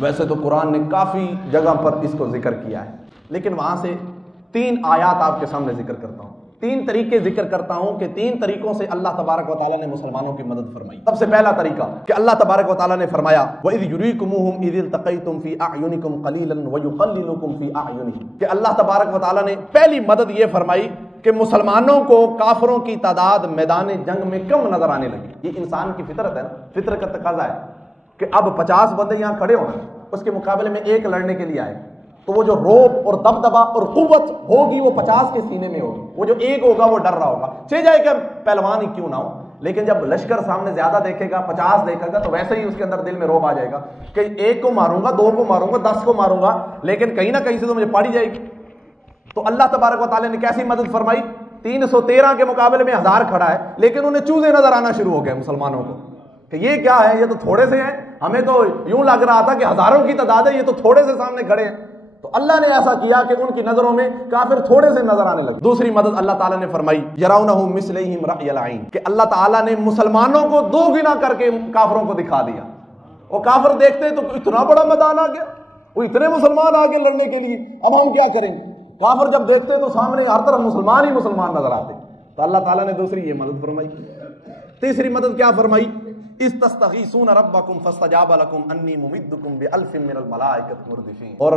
ویسے تو قرآن نے کافی جگہ پر اس کو ذکر کیا ہے، لیکن وہاں سے 3 آیات آپ کے سامنے ذکر کرتا ہوں، 3 طریقے ذکر کرتا ہوں کہ 3 طریقوں سے اللہ تبارک و تعالیٰ نے مسلمانوں کی مدد فرمائی۔ سب سے پہلا طریقہ کہ اللہ تبارک و تعالیٰ نے فرمایا وَإِذْ يُرِيكُمُوهُمْ إِذِ الْتَقَيْتُمْ فِي أَعْيُنِكُمْ قَلِيلًا وَيُقَلِّلُكُمْ فِي أَعْيُنِهِمْ، کہ اللہ تبارک و تعالیٰ نے پہلی مدد یہ فرمائی کہ مسلمانوں کو کافروں کی تعداد میدان جنگ میں کم نظر آنے لگی۔ یہ انسان کی فطرت ہے نا، فطرت کا تقاضا ہے کہ اب 50 بندے یہاں کھڑے ہوں، اس کے مقابلے میں ایک لڑنے کے لیے آئے تو وہ جو روب اور دبدبا اور قوت ہوگی وہ 50 کے سینے میں ہوگی، وہ جو ایک ہوگا وہ ڈر رہا ہوگا، چاہے جائے کہ پہلوان ہی کیوں نہ ہو۔ لیکن جب لشکر سامنے زیادہ دیکھے گا، 50 دیکھے گا، تو ویسے ہی اس کے اندر دل میں روب آ جائے گا کہ ایک کو ماروں گا، 2 کو ماروں گا، 10 کو ماروں گا، لیکن کہیں نہ کہیں سے تو مجھے پاڑی جائے گی۔ تو اللہ تبارک و تعالیٰ نے کیسی مدد فرمائی؟ 313 کے مقابلے میں 1000 کھڑا ہے، لیکن انہیں چوزے نظر آنا شروع ہو گئے مسلمانوں کو کہ یہ کیا ہے، یہ تو تھوڑے سے ہیں، ہمیں تو یوں لگ رہا تھا کہ ہزاروں کی تعداد ہے، یہ تو تھوڑے سے سامنے کھڑے ہیں۔ تو اللہ نے ایسا کیا کہ ان کی نظروں میں کافر تھوڑے سے نظر آنے لگے۔ دوسری مدد اللہ تعالیٰ نے فرمائی یرونہم مثلیہم رأی العین، کہ اللہ تعالیٰ نے مسلمانوں کو 2 گنا کر کے کافروں کو دکھا دیا۔ وہ کافر دیکھتے تو اتنا بڑا میدان آ گیا، وہ اتنے مسلمان آ گئے لڑنے کے لیے، اب ہم کیا کریں گے؟ کافر جب دیکھتے تو سامنے ہر طرف مسلمان ہی مسلمان نظر آتے۔ تو اللہ تعالیٰ نے دوسری یہ مدد فرمائی۔ تیسری مدد کیا فرمائی؟ اذ تستغیثون ربکم فاستجاب لکم انی ممدکم بألف من الملائکۃ مردفین، اور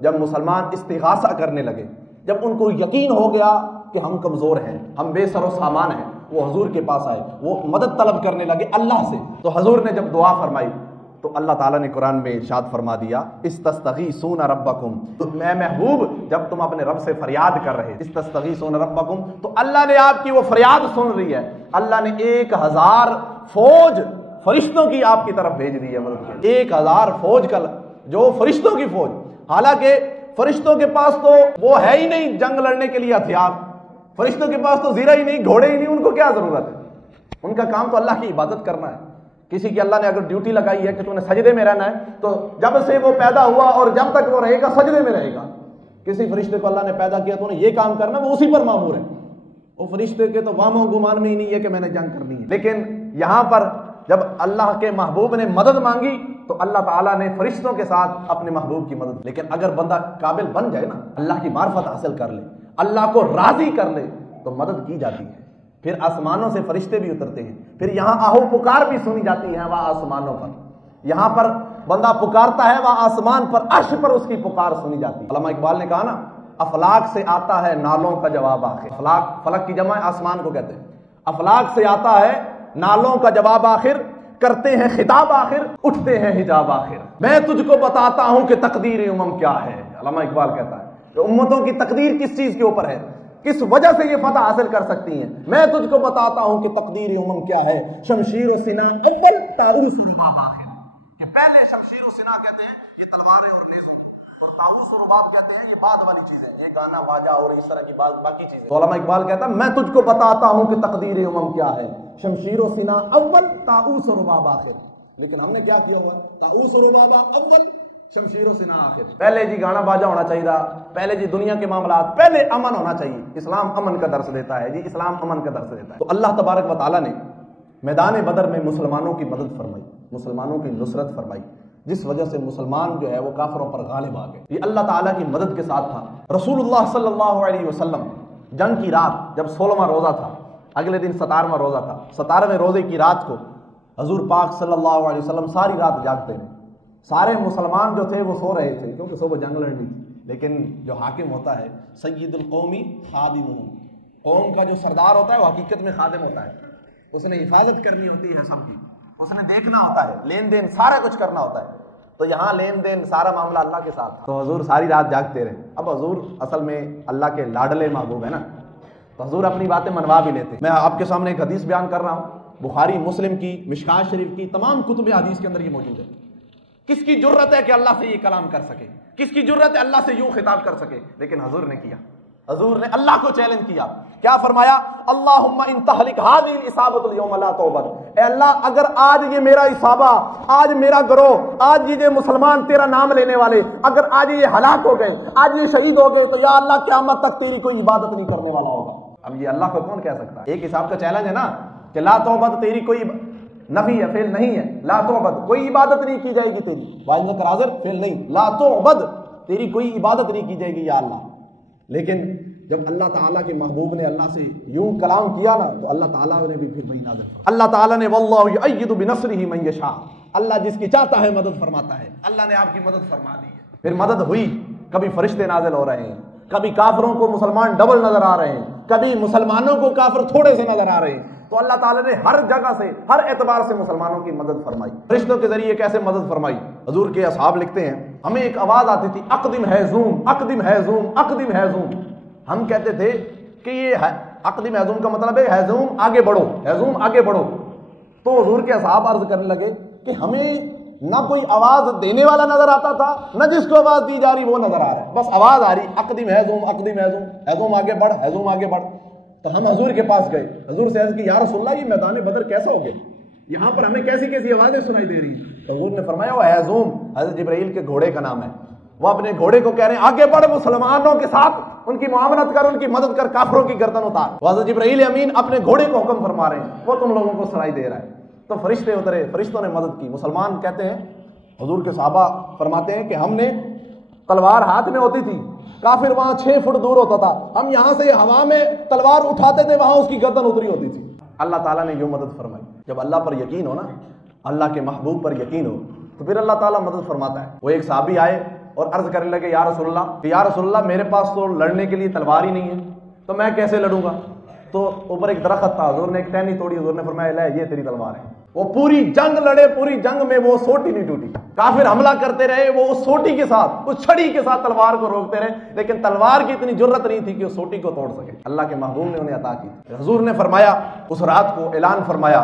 جب مسلمان استغاثہ کرنے لگے، جب ان کو یقین ہو گیا کہ ہم کمزور ہیں، ہم بے سر و سامان ہیں، وہ حضور کے پاس آئے، وہ مدد طلب کرنے لگے اللہ سے۔ تو حضور نے جب دعا فرمائی تو اللہ تعالیٰ نے قرآن میں ارشاد فرما دیا استستغیثون ربکم، تو میں محبوب جب تم اپنے رب سے فریاد کر رہے استستغیثون ربکم، تو اللہ نے آپ کی وہ فریاد سن رہی ہے۔ اللہ نے 1000 فوج فرشتوں کی آپ کی طرف بھیج دی ہے مدد کے، 1000 فوج کا، جو فرشتوں کی فوج، حالانکہ فرشتوں کے پاس تو وہ ہے ہی نہیں جنگ لڑنے کے لیے ہتھیار، فرشتوں کے پاس تو زیرہ ہی نہیں، گھوڑے ہی نہیں، ان کو کیا ضرورت ہے؟ ان کا کام تو اللہ کی عبادت کرنا ہے۔ کسی کی اللہ نے اگر ڈیوٹی لگائی ہے کہ تو نے سجدے میں رہنا ہے، تو جب سے وہ پیدا ہوا اور جب تک وہ رہے گا سجدے میں رہے گا۔ کسی فرشتے کو اللہ نے پیدا کیا تو انہیں یہ کام کرنا، وہ اسی پر مامور ہے۔ وہ فرشتے کے تو وام و گمان میں ہی نہیں ہے کہ میں نے جنگ کرنی ہے، لیکن یہاں پر جب اللہ کے محبوب نے مدد مانگی تو اللہ تعالیٰ نے فرشتوں کے ساتھ اپنے محبوب کی مدد۔ لیکن اگر بندہ قابل بن جائے نا، اللہ کی معرفت حاصل کر لے، اللہ کو راضی کر لے، تو مدد کی جاتی ہے۔ پھر آسمانوں سے فرشتے بھی اترتے ہیں، پھر یہاں آہو پکار بھی سنی جاتی ہے وہاں آسمانوں پر۔ یہاں پر بندہ پکارتا ہے، وہاں آسمان پر عرش پر اس کی پکار سنی جاتی ہے۔ علامہ اقبال نے کہا نا، افلاک سے آتا ہے نالوں کا جواب آخر۔ فلک کی جمع آسمان کو کہتے ہیں۔ افلاک سے آتا ہے نالوں کا جواب آخر، کرتے ہیں خطاب آخر، اٹھتے ہیں حجاب آخر۔ میں تجھ کو بتاتا ہوں کہ تقدیر امم کیا ہے۔ علامہ اقبال کہتا ہے کہ امتوں کی تقدیر کس چیز کے اوپر ہے، کس وجہ سے یہ فتح حاصل کر سکتی ہیں۔ میں تجھ کو بتاتا ہوں کہ تقدیر امم کیا ہے، شمشیر و سنا اول طاؤس رباب آخر، کہ پہلے شمشیر و سنا کہتے ہیں یہ تلواریں اور نیزوں، اور طاؤس و رباب کہتے ہیں یہ بعد والی چیزیں، یہ گانا باجا اور اس طرح کی باقی چیزیں۔ تو علامہ اقبال کہتا ہے میں تجھ کو بتاتا ہوں کہ تقدیر امم کیا ہے، شمشیر و سنا اول طاؤس و رباب آخر۔ لیکن ہم نے کیا کیا ہوا، طاؤس و رباب اول، شمشیر و سنا آخر۔ پہلے جی گانا باجا ہونا چاہیے تھا، پہلے جی دنیا کے معاملات، پہلے امن ہونا چاہیے۔ اسلام امن کا درس دیتا ہے جی، اسلام امن کا درس دیتا ہے۔ تو اللہ تبارک و تعالیٰ نے میدان بدر میں مسلمانوں کی مدد فرمائی، مسلمانوں کی نصرت فرمائی، جس وجہ سے مسلمان جو ہے وہ کافروں پر غالب آ گئے۔ یہ اللہ تعالیٰ کی مدد کے ساتھ تھا۔ رسول اللہ صلی اللہ علیہ وسلم جنگ کی رات جب 16واں روزہ تھا، اگلے دن 17واں روزہ تھا، 17ویں روزے کی رات کو حضور پاک صلی اللہ علیہ وسلم ساری رات جاگتے رہے۔ سارے مسلمان جو تھے وہ سو رہے تھے کیونکہ صبح جنگ لڑنی تھی، لیکن جو حاکم ہوتا ہے سید القومی خادمہم، قوم کا جو سردار ہوتا ہے وہ حقیقت میں خادم ہوتا ہے، اس نے حفاظت کرنی ہوتی ہے سب کی، اس نے دیکھنا ہوتا ہے، لین دین سارا کچھ کرنا ہوتا ہے۔ تو یہاں لین دین سارا معاملہ اللہ کے ساتھ، تو حضور ساری رات جاگتے رہے۔ اب حضور اصل میں اللہ کے لاڈلے محبوب ہے نا، تو حضور اپنی باتیں منوا بھی لیتے۔ میں آپ کے سامنے ایک حدیث بیان کر رہا ہوں، بخاری مسلم کی، مشکات شریف کی، تمام کتب حدیث کے اندر یہ موجود ہے۔ کس کی جرت ہے کہ اللہ سے یہ کلام کر سکے، کس کی جرت ہے اللہ سے یوں خطاب کر سکے، لیکن حضور نے کیا۔ حضور نے اللہ کو چیلنج کیا، کیا فرمایا؟ اللہم ان تہلک ہذہ العصابۃ اليوم لا تعبد، اے اللہ اگر آج یہ میرا عصابہ، آج میرا گروہ، آج یہ مسلمان تیرا نام لینے والے اگر آج یہ ہلاک ہو گئے، آج یہ شہید ہو گئے، تو یا اللہ قیامت تک تیری کوئی عبادت نہیں کرنے والا ہوگا۔ اب یہ اللہ کو کون کہہ سکتا ہے؟ ایک حساب کا چیلنج ہے نا کہ لا توبت، تیری کوئی نفی ہے، فعل نہیں ہے. لا تعبد، کوئی عبادت نہیں کی جائے گی تیری. واحد مذکر حاضر فعل نہیں. لا تعبد، تیری کوئی عبادت نہیں کی جائے گی یا اللہ. لیکن جب اللہ تعالیٰ کے محبوب نے اللہ سے یوں کلام کیا نا تو اللہ تعالیٰ نے بھی پھر وہی نازل فرمایا. اللہ تعالیٰ نے واللہ یؤید بنصرہ من یشاء، اللہ جس کی چاہتا ہے مدد فرماتا ہے. اللہ نے آپ کی مدد فرما دی ہے. پھر مدد ہوئی. کبھی فرشتے نازل ہو رہے ہیں، کبھی کافروں کو مسلمان ڈبل نظر آ رہے ہیں، کبھی مسلمانوں کو کافر تھوڑے سے نظر آ رہے ہیں. تو اللہ تعالیٰ نے ہر جگہ سے، ہر اعتبار سے مسلمانوں کی مدد فرمائی. فرشتوں کے ذریعے کیسے مدد فرمائی؟ حضور کے اصحاب لکھتے ہیں ہمیں ایک آواز آتی تھی اقدم ہیزوم، اقدم ہیزوم، اقدم ہیزوم. ہم کہتے تھے کہ یہ اقدم ہیزوم کا مطلب ہے ہیزوم آگے بڑھو، ہیزوم آگے بڑھو. تو حضور کے اصحاب عرض کرنے لگے کہ ہمیں نہ کوئی آواز دینے والا نظر آتا تھا، نہ جس کو آواز دی جا رہی وہ نظر آ رہا ہے، بس آواز آ رہی اقدم ہیزوم، اقدم ہیزوم، ہیزوم آگے بڑھ، ہیزوم آگے بڑھ. تو ہم حضور کے پاس گئے. حضور سے عرض کی یا رسول اللہ یہ میدان بدر کیسا ہو گیا؟ یہاں پر ہمیں کیسی کیسی آوازیں سنائی دے رہی ہیں؟ تو حضور نے فرمایا وہ ہیزوم حضرت جبرائیل کے گھوڑے کا نام ہے. وہ اپنے گھوڑے کو کہہ رہے ہیں آگے بڑھ، مسلمانوں کے ساتھ ان کی معاونت کر، ان کی مدد کر، کافروں کی گردن اتار. حضرت جبرائیل امین اپنے گھوڑے کو حکم فرما رہے ہیں، وہ تم لوگوں کو سنائی دے رہا ہے. تو فرشتے اترے، فرشتوں نے مدد کی. مسلمان کہتے ہیں حضور کے صحابہ فرماتے ہیں کہ ہم نے تلوار ہاتھ میں ہوتی تھی، کافر وہاں 6 فٹ دور ہوتا تھا، ہم یہاں سے ہوا میں تلوار اٹھاتے تھے، وہاں اس کی گردن اتری ہوتی تھی. اللہ تعالیٰ نے یوں مدد فرمائی. جب اللہ پر یقین ہو نا، اللہ کے محبوب پر یقین ہو تو پھر اللہ تعالیٰ مدد فرماتا ہے. وہ ایک صحابی آئے اور عرض کرنے لگے یا رسول اللہ، کہ یا رسول اللہ میرے پاس تو لڑنے کے لیے تلوار ہی نہیں ہے، تو میں کیسے لڑوں گا؟ تو اوپر ایک درخت تھا، حضور نے ایک ٹہنی توڑی، حضور نے فرمایا لے یہ تیری تلوار ہے. وہ پوری جنگ لڑے، پوری جنگ میں وہ سوٹی نہیں ٹوٹی. کافر حملہ کرتے رہے، وہ اس سوٹی کے ساتھ، اس چھڑی کے ساتھ تلوار کو روکتے رہے، لیکن تلوار کی اتنی جرت نہیں تھی کہ اس سوٹی کو توڑ سکے. اللہ کے محبوب نے انہیں عطا کی. حضور نے فرمایا اس رات کو اعلان فرمایا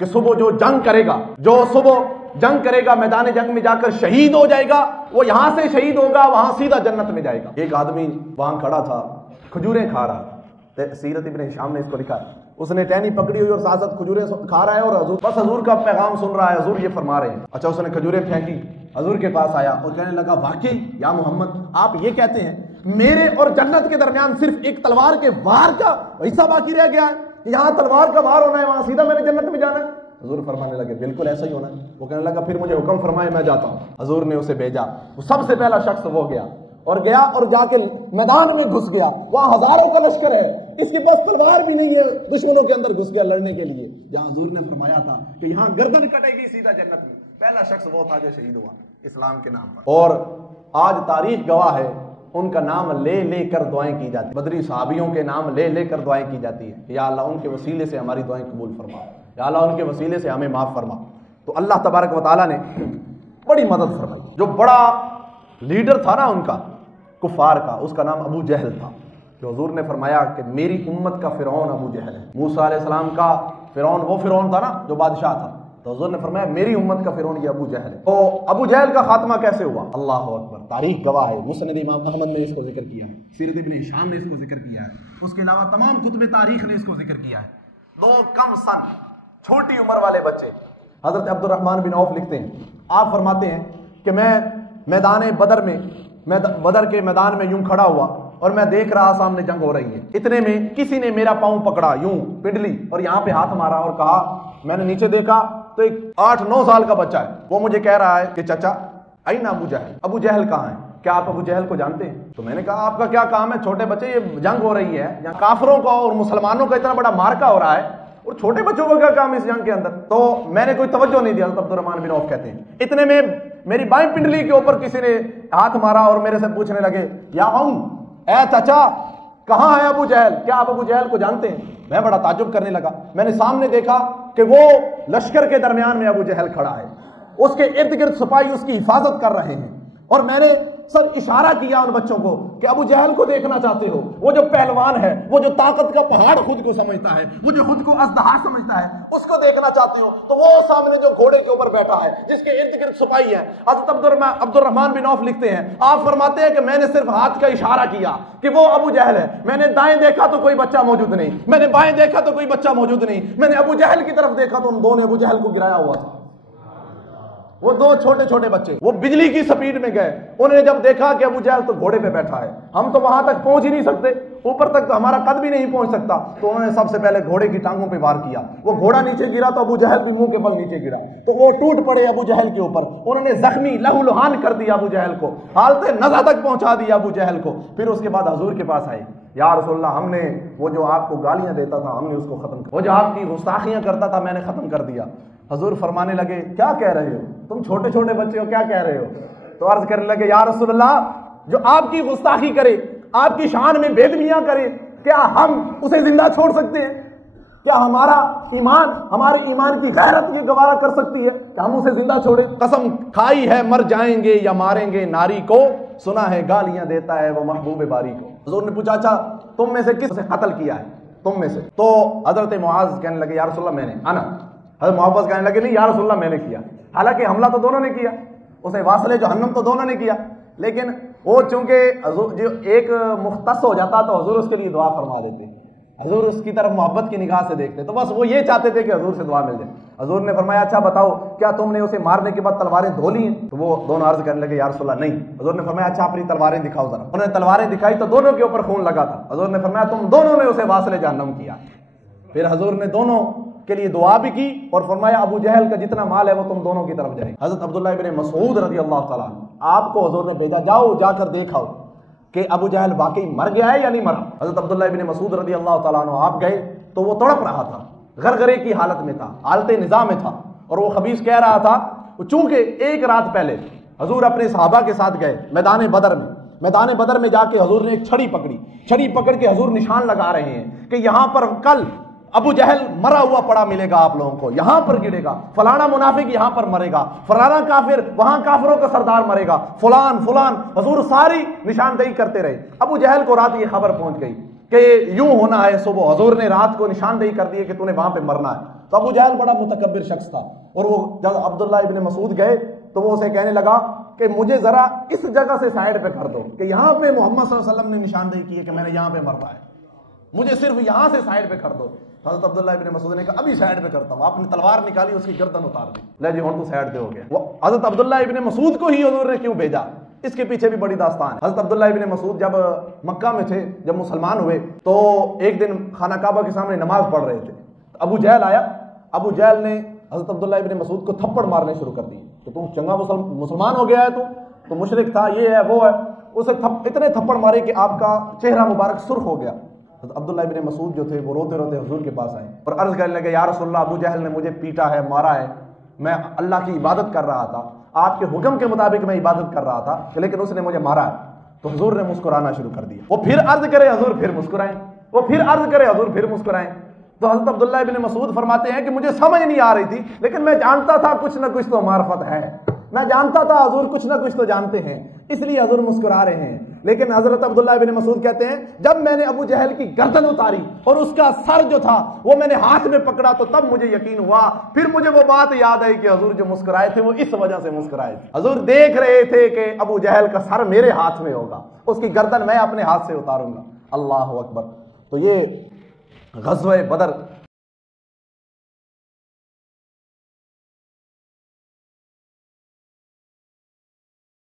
کہ صبح جو جنگ کرے گا، جو صبح جنگ کرے گا، میدان جنگ میں جا کر شہید ہو جائے گا، وہ یہاں سے شہید ہوگا، وہاں سیدھا جنت میں جائے گا. ایک آدمی وہاں کھڑا تھا، کھجوریں کھا رہا تھا. سیرت ابن ہشام نے اس کو لکھا، اس نے ٹہنی پکڑی ہوئی اور ساتھ ساتھ کھجوریں کھا رہا ہے اور حضور بس حضور کا پیغام سن رہا ہے، حضور یہ فرما رہے ہیں. اچھا اس نے کھجوریں پھینکی، حضور کے پاس آیا اور کہنے لگا واقعی یا محمد آپ یہ کہتے ہیں میرے اور جنت کے درمیان صرف ایک تلوار کے وار کا حصہ باقی رہ گیا ہے، یہاں تلوار کا وار ہونا ہے، وہاں سیدھا میں نے جنت میں جانا ہے؟ حضور فرمانے لگے بالکل ایسا ہی ہونا ہے. وہ کہنے لگا پھر مجھے حکم فرمائے میں جاتا ہوں. حضور نے اسے بھیجا. وہ سب سے پہلا شخص وہ گیا اور جا کے میدان میں گھس گیا. وہاں ہزاروں کا لشکر ہے، اس کے پاس تلوار بھی نہیں ہے، دشمنوں کے اندر گھس گیا لڑنے کے لیے. جہاں حضور نے فرمایا تھا کہ یہاں گردن کٹے گی سیدھا جنت میں، پہلا شخص وہ تھا جو شہید ہوا اسلام کے نام پر. اور آج تاریخ گواہ ہے ان کا نام لے لے کر دعائیں کی جاتی، بدری صحابیوں کے نام لے لے کر دعائیں کی جاتی ہے کہ یا اللہ ان کے وسیلے سے ہماری دعائیں قبول فرما، یا اللہ ان کے وسیلے سے ہمیں معاف فرما. تو اللہ تبارک و تعالیٰ نے بڑی مدد فرمائی. جو بڑا لیڈر تھا نا ان کا کفار کا، اس کا نام ابو جہل تھا. جو حضور نے فرمایا کہ میری امت کا فرعون ابو جہل ہے. موسیٰ علیہ السلام کا فرعون وہ فرعون تھا نا جو بادشاہ تھا، تو حضور نے فرمایا میری امت کا فرعون یہ ابو جہل ہے. تو ابو جہل کا خاتمہ کیسے ہوا؟ اللہ اکبر، تاریخ گواہ ہے. مسند امام احمد نے اس کو ذکر کیا ہے، سیرت ابن ہشام نے اس کو ذکر کیا ہے، اس کے علاوہ تمام کتب تاریخ نے اس کو ذکر کیا ہے. 2 کم سن چھوٹی عمر والے بچے. حضرت عبد الرحمن بن عوف لکھتے ہیں، آپ فرماتے ہیں کہ میں میدان بدر کے میدان میں یوں کھڑا ہوا اور میں دیکھ رہا سامنے جنگ ہو رہی ہے. اتنے میں کسی نے میرا پاؤں پکڑا یوں پنڈلی اور یہاں پہ ہاتھ مارا اور کہا، میں نے نیچے دیکھا تو ایک 8-9 سال کا بچہ ہے. وہ مجھے کہہ رہا ہے کہ چچا این ابو جہل، ابو جہل کہاں ہے؟ کیا آپ ابو جہل کو جانتے ہیں؟ تو میں نے کہا آپ کا کیا کام ہے چھوٹے بچے، یہ جنگ ہو رہی ہے، یہاں کافروں کا اور مسلمانوں کا اتنا بڑا مارکا ہو رہا ہے اور چھوٹے بچوں کا کیا کام اس جنگ کے اندر؟ تو میں نے کوئی توجہ نہیں دیا. عبد الرحمن بن عوف کہتے ہیں اتنے میں میری بائیں پنڈلی کے اوپر کسی نے ہاتھ مارا اور میرے سے پوچھنے لگے یا اے چچا کہاں ہے ابو جہل، کیا آپ ابو جہل کو جانتے ہیں؟ میں بڑا تعجب کرنے لگا. میں نے سامنے دیکھا کہ وہ لشکر کے درمیان میں ابو جہل کھڑا ہے، اس کے ارد گرد سپاہی اس کی حفاظت کر رہے ہیں، اور میں نے سر اشارہ کیا ان بچوں کو کہ ابو جہل کو دیکھنا چاہتے ہو، وہ جو پہلوان ہے، وہ جو طاقت کا پہاڑ خود کو سمجھتا ہے، وہ جو خود کو اژدہا سمجھتا ہے، اس کو دیکھنا چاہتے ہو تو وہ سامنے جو گھوڑے کے اوپر بیٹھا ہے جس کے ارد گرد سپاہی ہیں. حضرت عبد الرحمن بن عوف لکھتے ہیں، آپ فرماتے ہیں کہ میں نے صرف ہاتھ کا اشارہ کیا کہ وہ ابو جہل ہے. میں نے دائیں دیکھا تو کوئی بچہ موجود نہیں، میں نے بائیں دیکھا تو کوئی بچہ موجود نہیں، میں نے ابو جہل کی طرف دیکھا تو ان دونوں نے ابو جہل کو گرایا ہوا تھا. وہ دو چھوٹے چھوٹے بچے وہ بجلی کی سپیڈ میں گئے. انہوں نے جب دیکھا کہ ابو جہل تو گھوڑے پہ بیٹھا ہے, ہم تو وہاں تک پہنچ ہی نہیں سکتے, اوپر تک تو ہمارا قد بھی نہیں پہنچ سکتا, تو انہوں نے سب سے پہلے گھوڑے کی ٹانگوں پہ وار کیا. وہ گھوڑا نیچے گرا تو ابو جہل بھی منہ کے بل نیچے گرا, تو وہ ٹوٹ پڑے ابو جہل کے اوپر. انہوں نے زخمی لہو لہان کر دیا ابو جہل کو, حالت نزع تک پہنچا دیا ابو جہل کو. پھر اس کے بعد حضور کے پاس آئے, یا رسول اللہ ہم نے وہ جو آپ کو گالیاں دیتا تھا ہم نے اس کو ختم کر, وہ جو آپ کی گستاخیاں کرتا تھا میں نے ختم کر دیا. حضور فرمانے لگے کیا کہہ رہے ہو, تم چھوٹے چھوٹے بچے ہو, کیا کہہ رہے ہو؟ تو عرض کرنے لگے یا رسول اللہ جو آپ کی گستاخی کرے, آپ کی شان میں بے ادبیاں کرے, کیا ہم اسے زندہ چھوڑ سکتے ہیں؟ کیا ہمارا ایمان, ہمارے ایمان کی غیرت یہ گوارا کر سکتی ہے کہ ہم اسے زندہ چھوڑیں؟ قسم کھائی ہے مر جائیں گے یا ماریں گے ناری کو, سنا ہے گالیاں دیتا ہے وہ محبوب باری کو. حضور نے پوچھا اچھا تم میں سے کس نے قتل کیا ہے, تم میں سے؟ تو حضرت معاذ کہنے لگے یا رسول اللہ میں نے. انا. حضرت محافظ کہنے لگے نہیں یا رسول اللہ میں نے کیا. حالانکہ حملہ تو دونوں نے کیا, اسے واصل جہنم تو دونوں نے کیا, لیکن وہ چونکہ حضور جو ایک مختص ہو جاتا تو حضور اس کے لیے دعا فرما دیتے, حضور اس کی طرف محبت کی نگاہ سے دیکھتے, تو بس وہ یہ چاہتے تھے کہ حضور سے دعا مل جائے. حضور نے فرمایا اچھا بتاؤ کیا تم نے اسے مارنے کے بعد تلواریں دھو لی ہیں؟ تو وہ دونوں عرض کرنے لگے یا رسول اللہ نہیں. حضور نے فرمایا اچھا اپنی تلواریں دکھاؤ ذرا. انہوں نے تلواریں دکھائی تو دونوں کے اوپر خون لگا تھا. حضور نے فرمایا تم دونوں نے اسے واصل جہنم کیا. پھر حضور نے دونوں کے لیے دعا بھی کی اور فرمایا ابو جہل کا جتنا مال ہے وہ تم دونوں کی طرف جائے. حضرت عبداللہ ابن مسعود رضی اللہ تعالیٰ عنہ, آپ کو حضور نے بھیجا جاؤ جا کر دیکھاؤ کہ ابو جہل واقعی مر گیا ہے یا نہیں مرا. حضرت عبداللہ ابن مسعود رضی اللہ تعالیٰ عنہ آپ گئے تو وہ تڑپ رہا تھا, غرغرے کی حالت میں تھا, حالت نظام میں تھا, اور وہ خبیث کہہ رہا تھا چونکہ ایک رات پہلے حضور اپنے صحابہ کے ساتھ گئے میدان بدر میں. میدان بدر میں جا کے حضور نے ایک چھڑی پکڑی, چھڑی پکڑ کے حضور نشان لگا رہے ہیں کہ یہاں پر کل ابو جہل مرا ہوا پڑا ملے گا آپ لوگوں کو, یہاں پر گرے گا, فلانا منافق یہاں پر مرے گا, فلانا کافر وہاں کافروں کا سردار مرے گا, فلان فلان. حضور ساری نشاندہی کرتے رہے. ابو جہل کو رات یہ خبر پہنچ گئی کہ یوں ہونا ہے صبح. حضور نے رات کو نشاندہی کر دی کہ تو نے وہاں پہ مرنا ہے. تو ابو جہل بڑا متکبر شخص تھا, اور وہ جب عبداللہ ابن مسعود گئے تو وہ اسے کہنے لگا کہ مجھے ذرا اس جگہ سے سائڈ پہ کر دو کہ یہاں پہ محمد صلی اللہ علیہ وسلم نے نشاندہی کی ہے کہ میں نے یہاں پہ مرنا ہے, مجھے صرف یہاں سے سائڈ پہ کر دو. حضرت عبداللہ ابن مسعود نے کہا ابھی سائڈ پہ کرتا ہوں. آپ نے تلوار نکالی, اس کی گردن اتار دی, لے جی ہوں تو سائڈ پہ ہو گیا. وہ حضرت عبداللہ ابن مسعود کو ہی حضور نے کیوں بھیجا, اس کے پیچھے بھی بڑی داستان ہے. حضرت عبداللہ ابن مسعود جب مکہ میں تھے, جب مسلمان ہوئے, تو ایک دن خانہ کعبہ کے سامنے نماز پڑھ رہے تھے. ابو جہل آیا, ابو جہل نے حضرت عبداللہ ابن مسعود کو تھپڑ مارنے شروع کر دی کہ تم چنگا مسلمان ہو گیا ہے, تو مشرک تھا, یہ ہے وہ ہے. اسے اتنے تھپڑ مارے کہ آپ کا چہرہ مبارک سرخ ہو گیا. حضرت عبداللہ ابن مسعود جو تھے وہ روتے روتے حضور کے پاس آئے اور عرض کرنے لگے یا رسول اللہ ابو جہل نے مجھے پیٹا ہے, مارا ہے, میں اللہ کی عبادت کر رہا تھا, آپ کے حکم کے مطابق میں عبادت کر رہا تھا, لیکن اس نے مجھے مارا ہے. تو حضور نے مسکرانا شروع کر دیا. وہ پھر عرض کرے حضور پھر مسکرائیں, وہ پھر عرض کرے حضور پھر مسکرائیں. تو حضرت عبداللہ ابن مسعود فرماتے ہیں کہ مجھے سمجھ نہیں آ رہی تھی, لیکن میں جانتا تھا کچھ نہ کچھ تو معرفت ہے, میں جانتا تھا حضور کچھ نہ کچھ تو جانتے ہیں, اس لیے حضور مسکرا رہے ہیں. لیکن حضرت عبداللہ ابن مسعود کہتے ہیں جب میں نے ابو جہل کی گردن اتاری اور اس کا سر جو تھا وہ میں نے ہاتھ میں پکڑا تو تب مجھے یقین ہوا, پھر مجھے وہ بات یاد آئی کہ حضور جو مسکرائے تھے وہ اس وجہ سے مسکرائے تھے. حضور دیکھ رہے تھے کہ ابو جہل کا سر میرے ہاتھ میں ہوگا, اس کی گردن میں اپنے ہاتھ سے اتاروں گا. اللہ اکبر. تو یہ غزوہ بدر